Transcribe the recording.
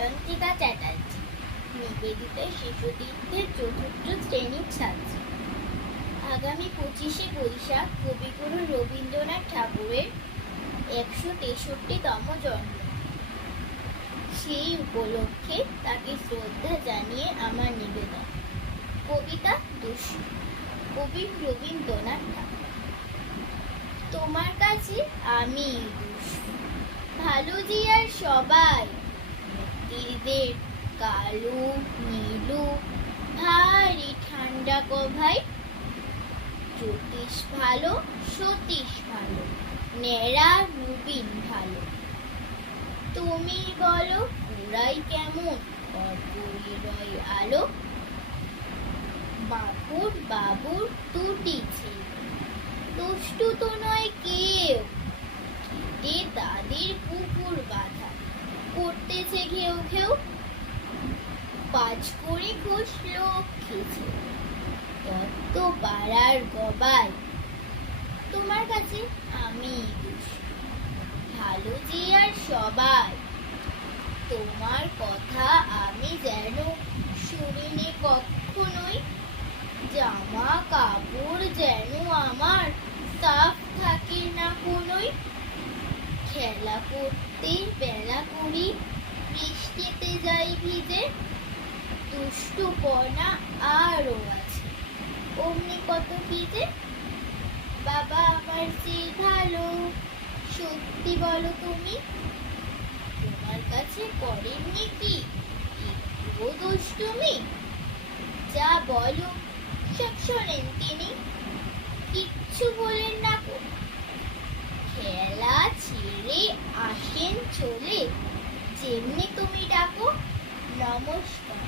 অয়ন্তিকা চ্যাটার্জি, নিবেদিত শিশুতীর্থের চতুর্থ শ্রেণীর ছাত্রী। আগামী 25শে বৈশাখ কবিগুরু রবীন্দ্রনাথ ঠাকুরের 163তম জন্ম। সেই উপলক্ষে তাকে শ্রদ্ধা জানিয়ে আমার নিবেদন। কবিতা দুষ্টু। কবি রবীন্দ্রনাথ ঠাকুর। তোমার কাছে আমি দুষ্টু, ভালো যে আর সবাই, তীরদের কালু নীলু ভারী ঠান্ডা গো ভাই। জ্যোতিষ ভালো, সতীশ ভালো, নেড়া রুবিন ভালো। তুমি বলো পুরাই কেমন অপরিরয় আলো। বাবুর দুটি ছেলে, দুষ্টু তো নয় কেউ, কেটে দাদির পুকুর বাঁধা করতেছে ঘেউ ঘেউ। পাঁচ করে ঘোষ লক্ষ্মী তত্ত্ব পাড়ার গবাই। তোমার কাছে আমি দুষ্টু, ভালো যে আর সবাই। তোমার কথা আমি যেন শুনিনি কখনোই, জামা কাপড় যেন আমার সাফ থাকে না কোনোই। খেলা করতে বেলা করি, বৃষ্টিতে যাই ভিজে। দুষ্টুপনা আরো আছে, অমনি কত কি যে। বাবা আমার যে ভালো, সত্যি বলো তুমি, তোমার কাছে করেননি কি একটুও দুষ্টুমি? যা বলো সব শোনেন তিনি, কিচ্ছু বলেন না কো। খেলা ছেড়ে আসেন চলে, যেমনি তুমি ডাকো। নমস্কার।